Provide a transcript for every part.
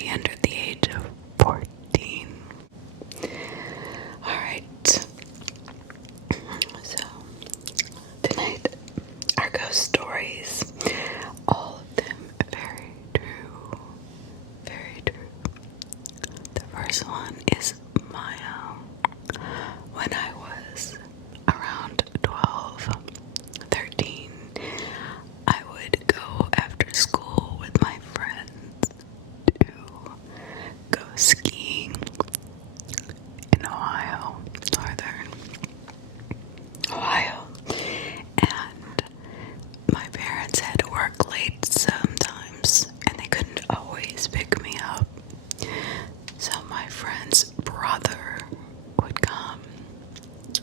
Jodi under the age of 14. Alright, so tonight, our ghost stories, all of them very true, very true. The first one is my when I was around 12, 13, I would go after school with my friends to go skiing in Ohio, northern Ohio, and my parents had to work late sometimes, and they couldn't always pick me up, so my friend's brother would come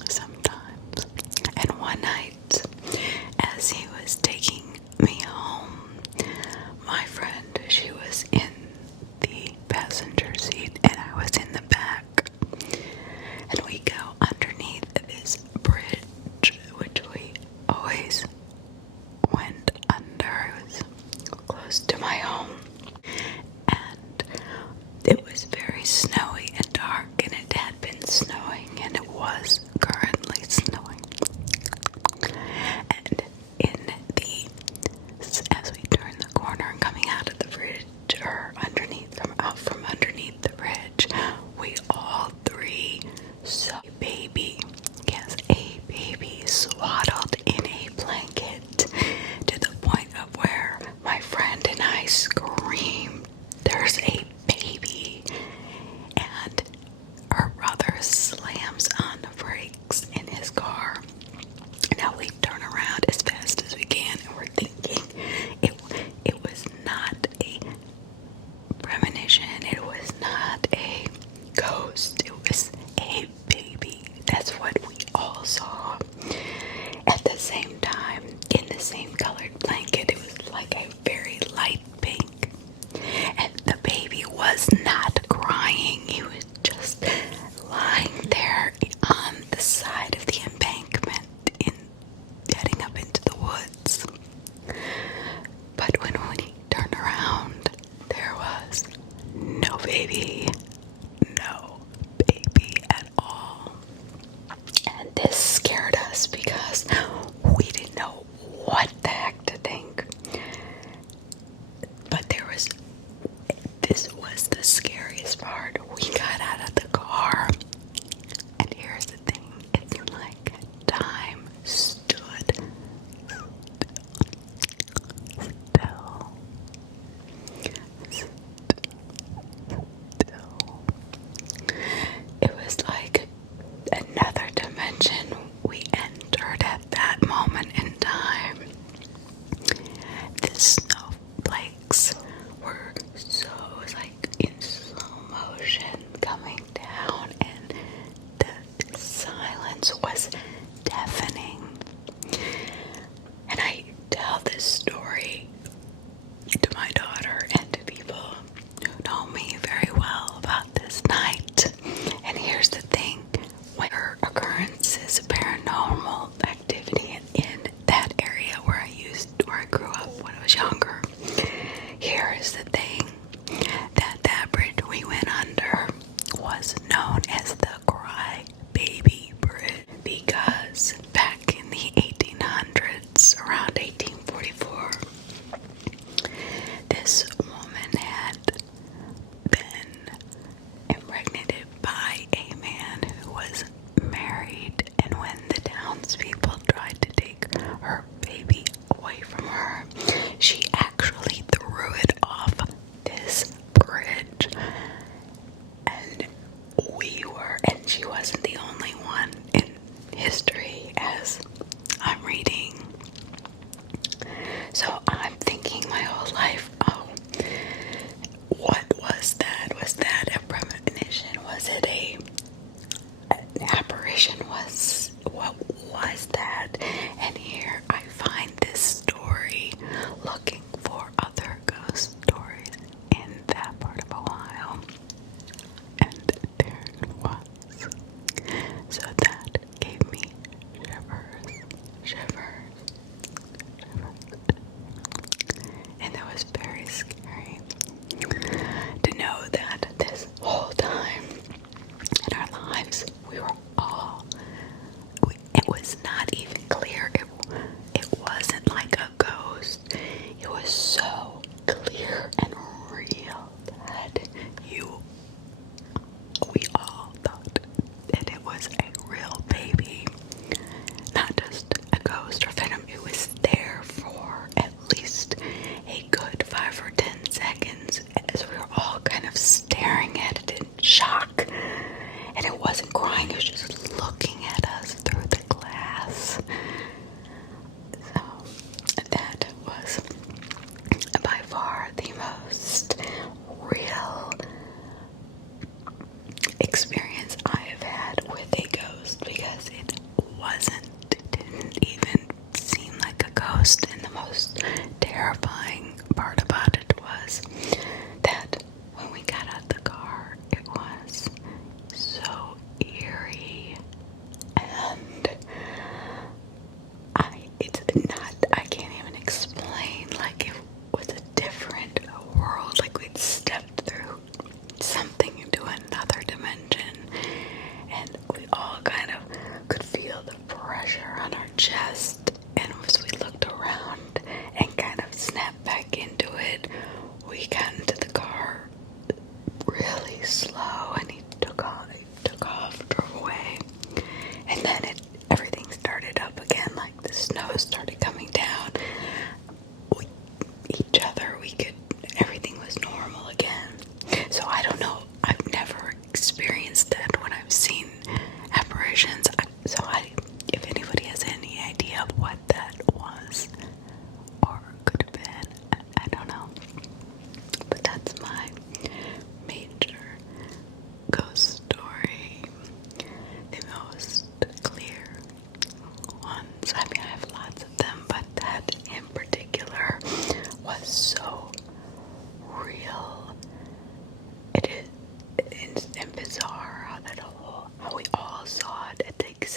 sometimes, and one night, as he was taking me home, my friend, she was in the passenger seat, and I was in the back, and we go underneath this bridge, which we always went under. It was close to my home, and it was very snowy and dark, and it had been snowing, and it was currently snowing. And as we turned the corner and coming out of the bridge, or out from underneath the bridge, we all three saw a baby swaddled in a blanket, to the point of where my friend and I screamed, "There's a baby!" And our brother slams on the brakes in his car. Now we turn around as fast as we can, and we're thinking it was not a premonition, it was not a ghost, it was a baby. That's what we all saw. At the same time, in the same colored blanket, it was like a very light pink. And the baby was not crying, he was just lying there on the side of the embankment, heading up into the woods. But when we turned around, there was no baby at all. And this scared us because we didn't know what the heck to think. But this was the scariest part. We got out of the car, and here's the thing, it's like time stood still. It was like another dimension we entered at that moment in time. The snowflakes were it was like in slow motion coming down, and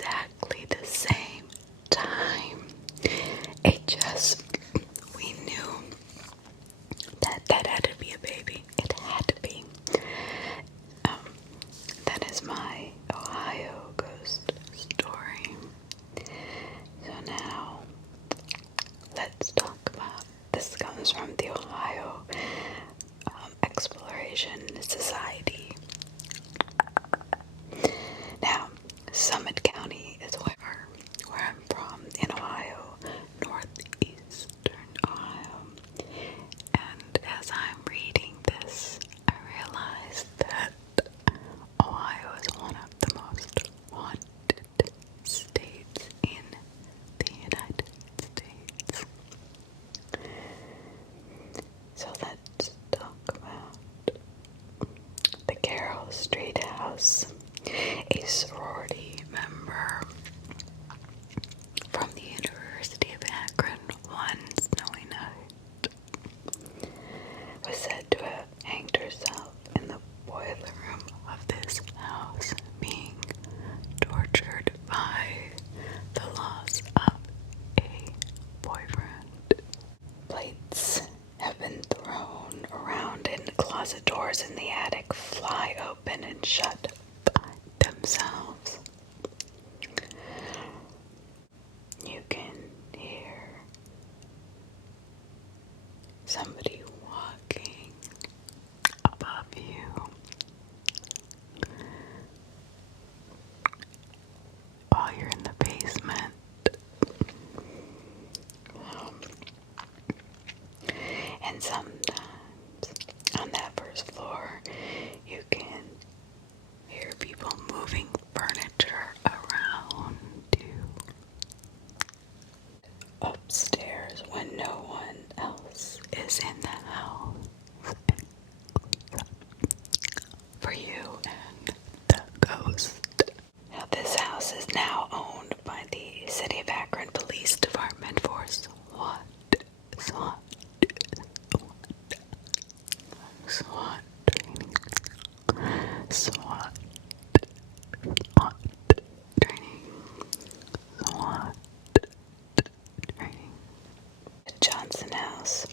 exactly the same time. We knew that had to be a baby. It had to be. That is my Ohio ghost story. So now, let's talk about, this comes from the Ohio Exploration Society. Now, Summit County is where I'm from in Ohio, northeastern Ohio. And as I'm reading this, I realized that Ohio is one of the most haunted states in the United States. So let's talk about the Carroll Street House. A sorority member from the University of Akron one snowy night was said to have hanged herself in the boiler room of this house, being tortured by the loss of a boyfriend. Plates have been thrown around and closet doors in the attic fly open and shut by themselves. You can hear somebody walking above you while you're in the basement. And sometimes on that first floor, you can hear people moving furniture around you. Upstairs, when no one else is in the house, for you and the ghost. Now, this house is now owned by the City of Akron Police Department for SWAT training. SWAT training. At Johnson House,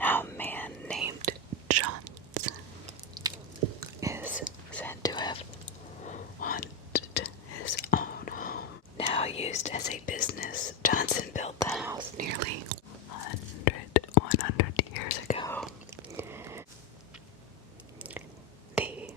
a man named Johnson is said to have haunted his own home. Now used as a business, Johnson built the house nearly 100 years ago. The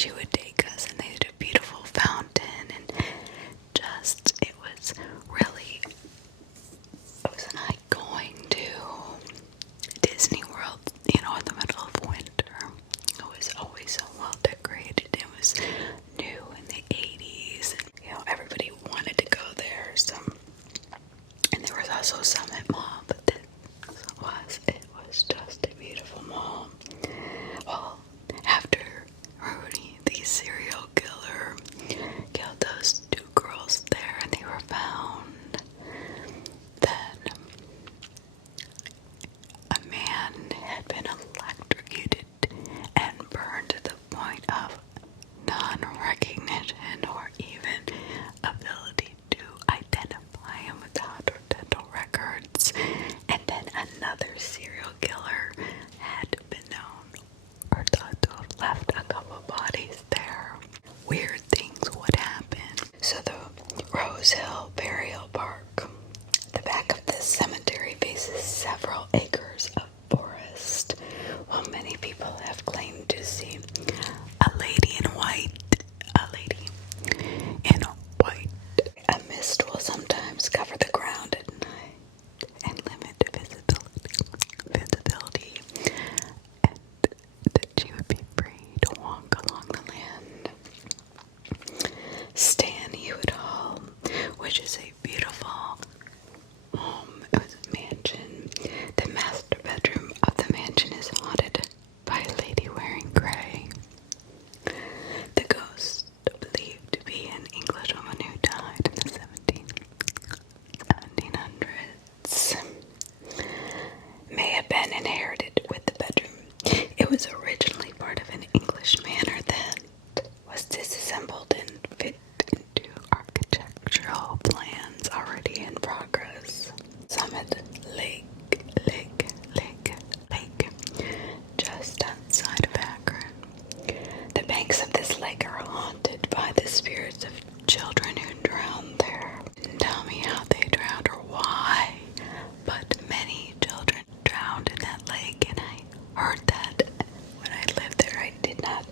she would take us, and they did a beautiful fountain, and just, it was like going to Disney World, in the middle of winter. It was always so well decorated. It was new in the 80s, and everybody wanted to go there. And there was also Summit Mall, but it was just a beautiful mall. Well, after Rudy, the serial killer, killed those two girls there, and they were found, then a man had been electrocuted and burned to the point of non-recognition or even ability to identify him without dental records. And then another serial killer had been known or thought to have left a couple bodies there. Weird things would happen. So the Rose Hill Burial Park, the back of this cemetery faces several acres of forest. While many people have claimed to see a lady in white, a mist will sometimes cover the ground at night and limit visibility, and that she would be free to walk along the land. Stan Hewitt Hall, which is a beautiful home, it was a mansion. The master bedroom of the mansion is haunted by a lady wearing gray. The ghost, believed to be an English woman who died in the 1700s, may have been inherited with the bedroom. It was originally part of an English manor that was disassembled and fit into architectural plans already in progress. Summit Lake, just outside of Akron. The banks of this lake are haunted by the spirits of children who drowned there. Didn't tell me how they drowned or why, but many children drowned in that lake, and I heard that when I lived there. I did not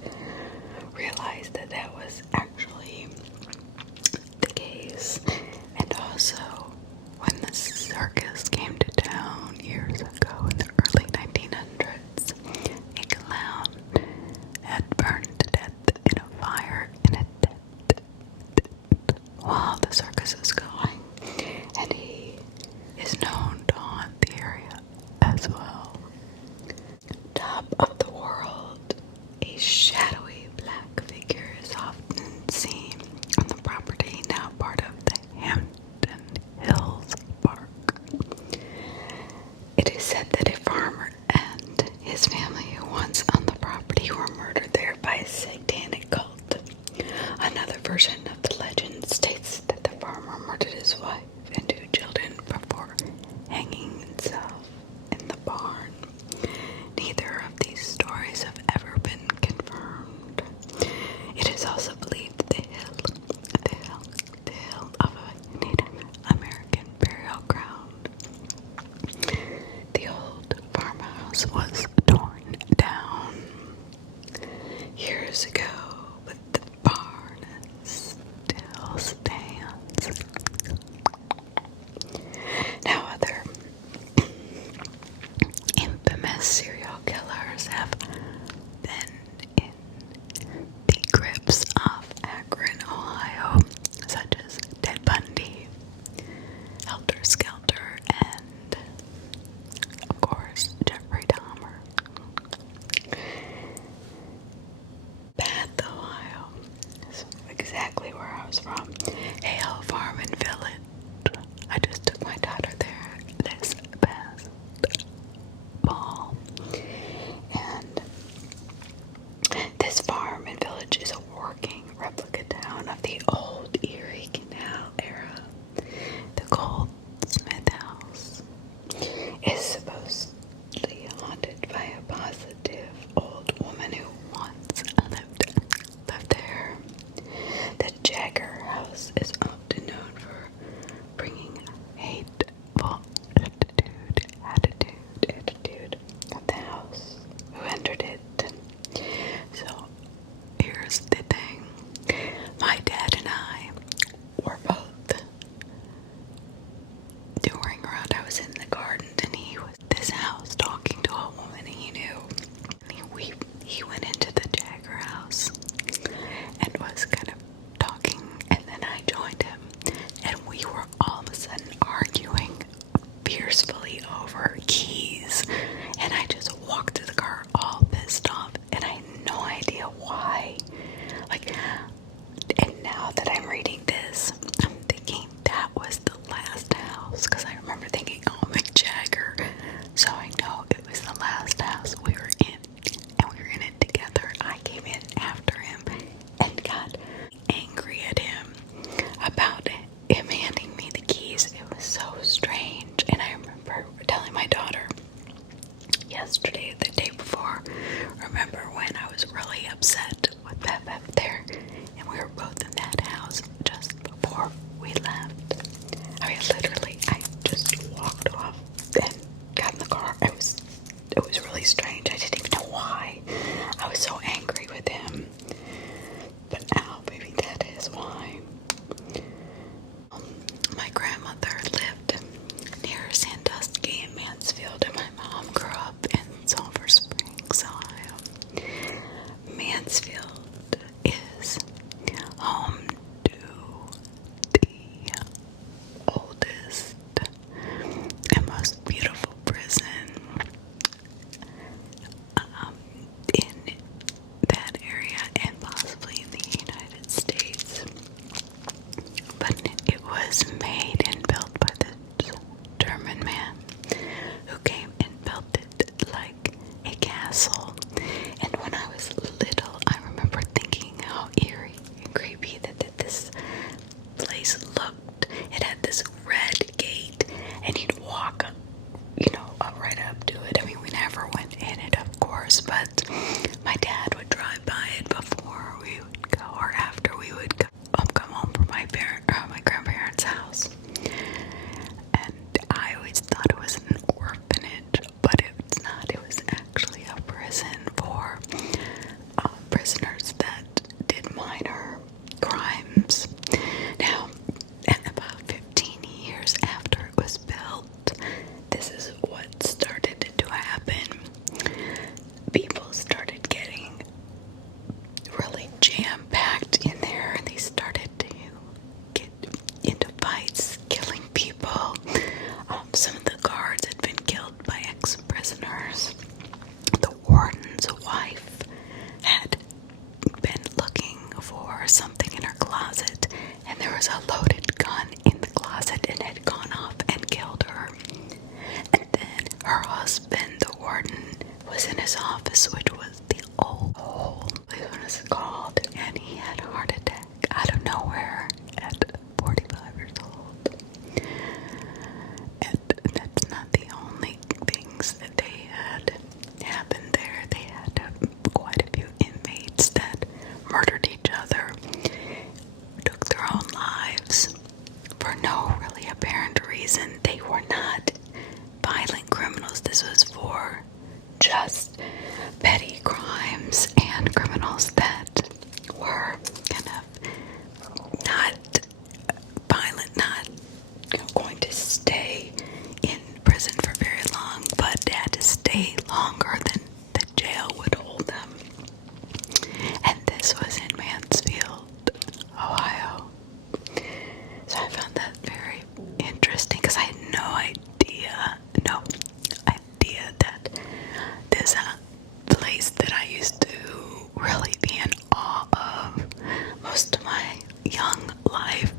realize that that was actually the case. And also, when the circus came to town years ago in the early 1900s, a clown had burned to death in a fire in a tent while the circus was going, and he is known to haunt the area as well. Top of the world, a shadowy black figure is often seen on the property, now part of the Hampton Hills Park. It is said that a farmer and his family who once owned the property were murdered there by a satanic cult. Another version of the legend states that the farmer murdered his wife and 2 children before hanging himself in the barn. Neither of these stories have ever been confirmed. It is also believed the hill of a Native American burial ground. The old farmhouse was torn down years ago, but the barn still stands. Now, other infamous serial killers have been in the grips of Akron, Ohio, such as Ted Bundy, Helter Skelter, and, of course, Jeffrey Dahmer. Bath, Ohio is exactly where I was from. Hale Farm and Village. I just took my daughter there this past fall. yesterday, the day before. Remember when I was really upset with Beth up there, and we were both in that house just before we left? I mean, literally, I just walked off and got in the car. It was really strange. I didn't even know why. I was so angry with him. But now, maybe that is why. My grandmother lived near Sandusky in Mansfield, and my mom grew up in Sulphur Springs, Ohio. Mansfield is home to the oldest and most beautiful prison in that area and possibly in the United States. But it was made and built by this German man who came and built it like a castle. And when I was little, I remember thinking how eerie and creepy that this place looked. It had this red gate, and you'd walk up, right up to it. I mean, we never went in it, of course, but my dad would drive by it before we would go, or after we would go, come home from my grandparents' house. And I always thought it was an orphanage, but it's not. It was actually a prison for prisoners that did minor crimes. Now, and about 15 years after it was built, this is what started to happen. People started getting really jam-packed in there, and they started to get into fights, killing people. Some of the guards had been killed by ex-prisoners. The warden's wife had been looking for something in her closet, and there was a loaded gun in the closet and had gone off and killed her. And then her husband, the warden, was in his office, which was the old hole, what is it called? And he had a heart attack out of nowhere at 45 years old. And that's not the only things that they had happened there. They had quite a few inmates that murdered each other, took their own lives for no really apparent reason. They were not violent criminals. This was for just petty crimes and criminals that were kind of not violent, not going to stay in prison for very long, but had to stay longer than the jail would hold them. And this was in Mansfield, Ohio. So I found that very interesting because I had no idea that this place that I used to really be in awe of most of my young life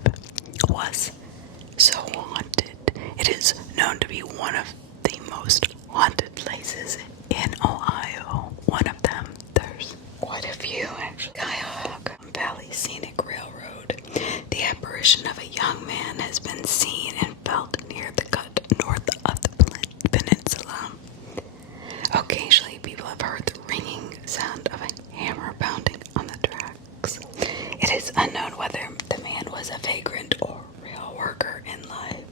was so haunted. It is known to be one of the most haunted places in Ohio. One of them. There's quite a few, actually. Cuyahoga Valley Scenic Railroad. The apparition of a young man has been seen and felt near the cut north of the peninsula. Occasionally, people have heard the ringing sound of a hammer pounding on the tracks. It is unknown whether the man was a vagrant or real worker in life.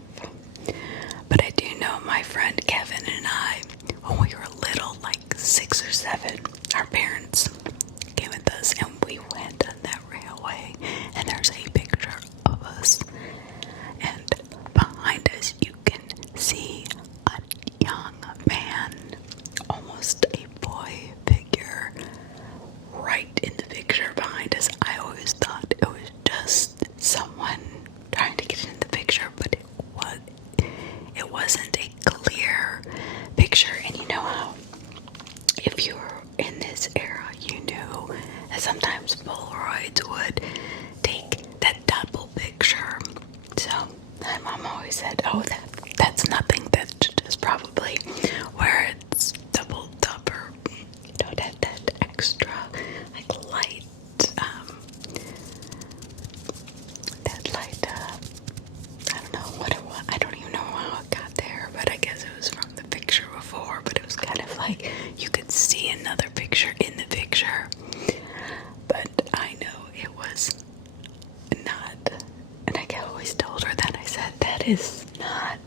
But I do know my friend Kevin and I, when we were little, like 6 or 7, our parents came with us and we went on that railway, and there's a picture of us, and behind us you can see a young man, almost a boy figure, right in the picture behind us. I always thought it was just someone trying to get in the picture, but it wasn't a clear picture. And you know how if you were in this era, you knew that sometimes Polaroids would take that double picture. So my mom always said, oh, that's nothing. That's just probably where it's doubled up, or that extra like light, I don't know what it was. I don't even know how it got there, but I guess it was from the picture before. But it was kind of like like you could see another picture in the picture. But I know it was not, and I always told her that. I said, that is not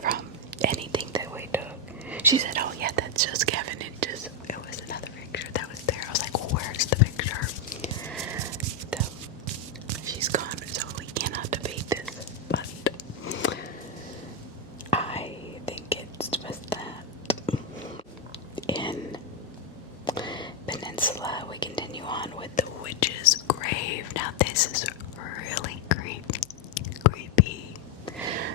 from anything that we took. She said, oh yeah, that's just Kevin. It was another picture that was there. I was like, well, where's the picture? So, she's gone, so we cannot debate this. But I think it's just that. In Peninsula, we continue on with the witch's grave. Now this is really creepy.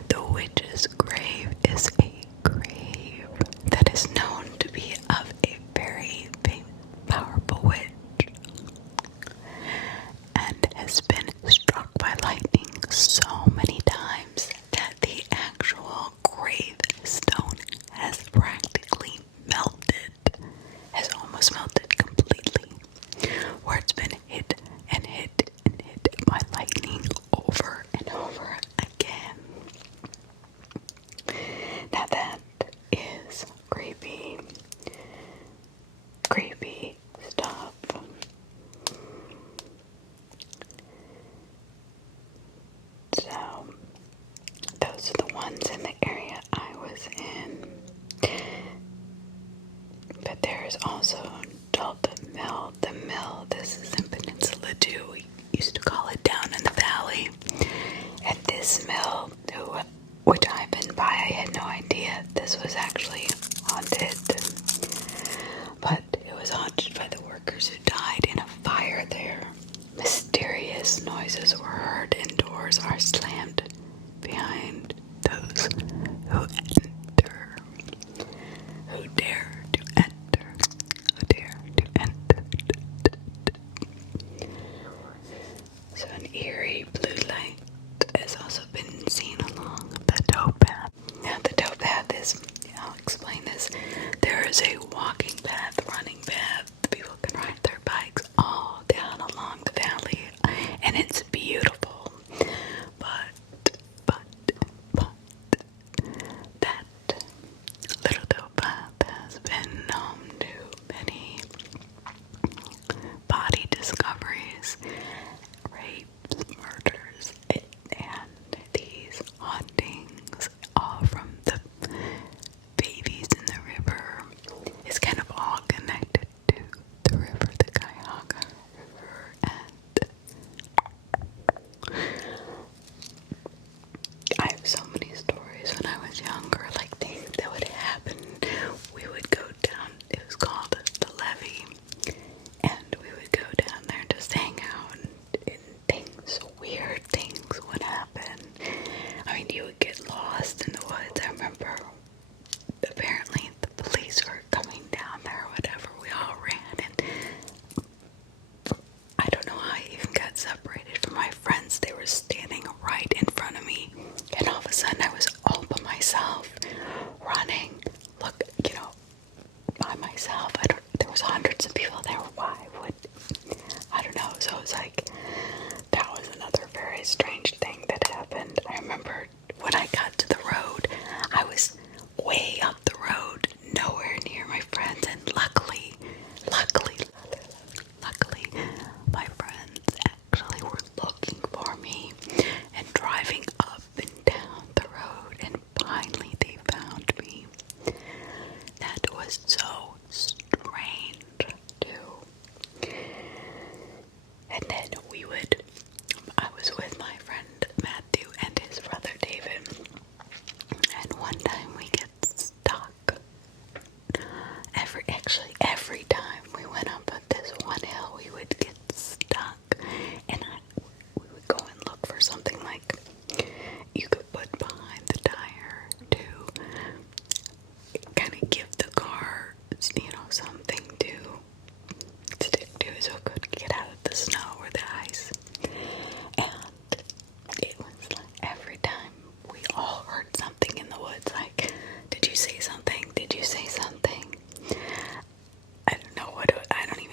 The witch's grave is a grave that is known to be of a very powerful witch and has been struck by lightning so many times that the actual gravestone has practically melted, has almost melted completely, where it's been hit and hit and hit by lightning over and over again. Now that is creepy stuff. So, those are the ones in the area I was in. But there is also Delta Mill. The mill, this is in Peninsula too. We used to call it down in the valley. And this mill, which I've been by, I had no idea this was actually haunted. But it was haunted by the workers who died in a fire there. Mysterious noises were heard and doors are slammed behind those who enter, who dare to enter, who dare to enter. So an eerie blue light has also been seen along the towpath. Now the towpath is, I'll explain this, there is a walking path, running path, people can ride their bikes all down along the valley, and it's beautiful, but that little towpath has been home to many body discoveries, rapes, murders, and these hauntings, all from the babies in the river. It's kind of all connected to the river, the Cuyahoga River, and I have so many stories when I was younger, like things that would happen. We would go down, it was called the levee, and we would go down there just hang out, and things, weird things would happen. I mean, you would get lost in the woods. I remember apparently the police were coming down there or whatever. We all ran, and I don't know how I even got separated from my friends. They were standing right in front of me, and all of a sudden I was all by myself, running, by myself. There was hundreds of people there. I don't know. So it was like, that was another very strange thing that happened. I remember when I got to the road, I was way up the road, nowhere near my friends, and luckily, my friends actually were looking for me and driving up and down the road, and finally they found me. That was so strange too. And then I was with my friend Matthew and his brother David, and one time we get stuck. Every time we went up at this one hill, we would get stuck, and we would go and look for something like you could put behind the tire to kind of give the car, something to stick to so it could get out of the snow or the ice. And it was like every time we all heard something in the woods, like, did you say something? Did you say something? I don't know I don't even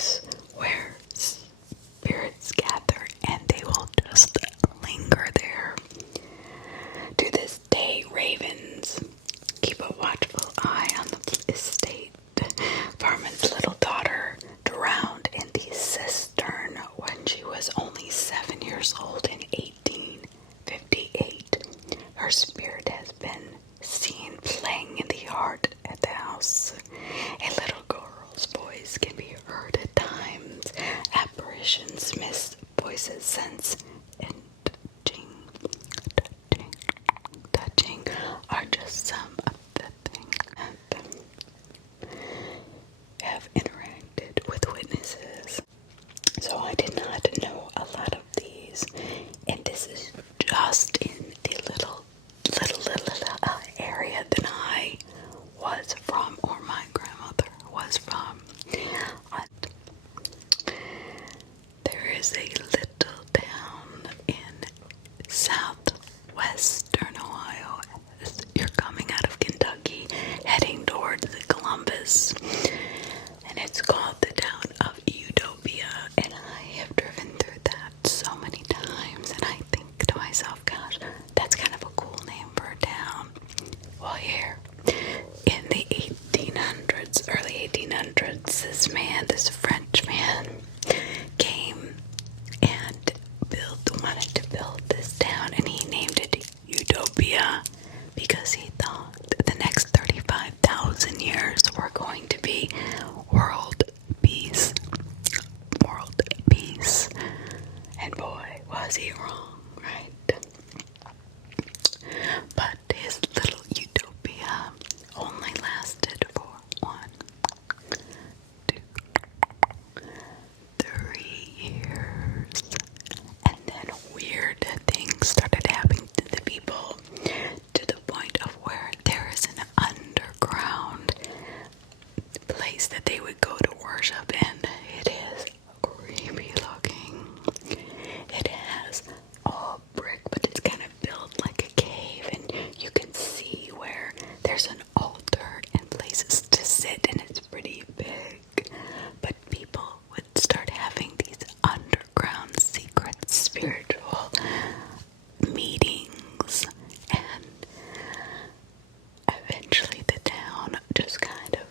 place where spirits gather and they will just linger there. To this day, ravens keep a watchful eye on the estate. Barman's little daughter drowned in the cistern when she was only 7 years old in 1858. Her spirit has been seen playing in the yard at the house. A little girl's voice can be heard at times. Apparitions miss voices, sense, and touching are just some of the things that have interacted with witnesses. So I did not know a lot of these, and this is just in the little area that I was from, or my grandmother was from. There is a little town in southwestern Ohio. You're coming out of Kentucky, heading towards Columbus, and it's called the town of Utopia. And I have driven through that so many times, and I think to myself, gosh, that's kind of a cool name for a town. Well, here in the 1800s, early 1800s, this French man came and wanted to build this town, and he named it Utopia because he thought the next 35,000 years were going to be world peace. And boy, was he wrong, right? But his little utopia only lasted for 1, 2, 3 years. And then weird things started happening to the people, to the point of where there is an underground place that they would go to worship, and it is creepy looking. It has all brick, but it's kind of built like a cave, and you can see where there's an altar and places to sit, and it's pretty big. But people would start having these underground secret spiritual meetings, and eventually the town just kind of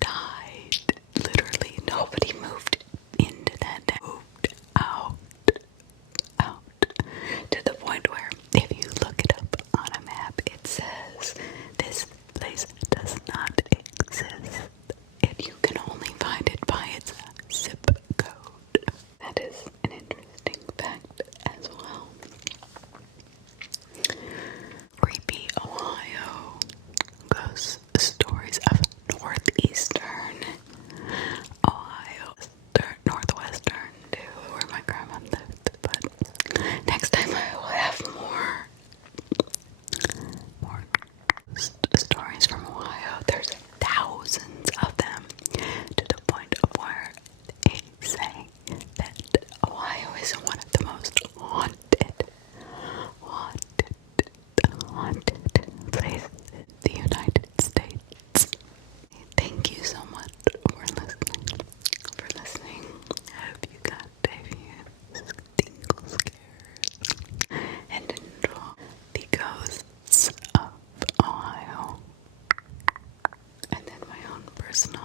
died. Literally, nobody moved into that town. Moved out, to the point where if you look it up on a map, it says this place does not exist. If you can only find it by its zip code. That is an interesting fact as well. Creepy Ohio ghost stories of northeastern Ohio, northwestern too, where my grandma lived. But next time I will have more stories from Ohio. There's thousands of them, to the point of where they say that Ohio is one of the most haunted places in the United States. Thank you so much for listening. I hope you got a few tingle scares and enjoy the ghosts of Ohio, and then my own personal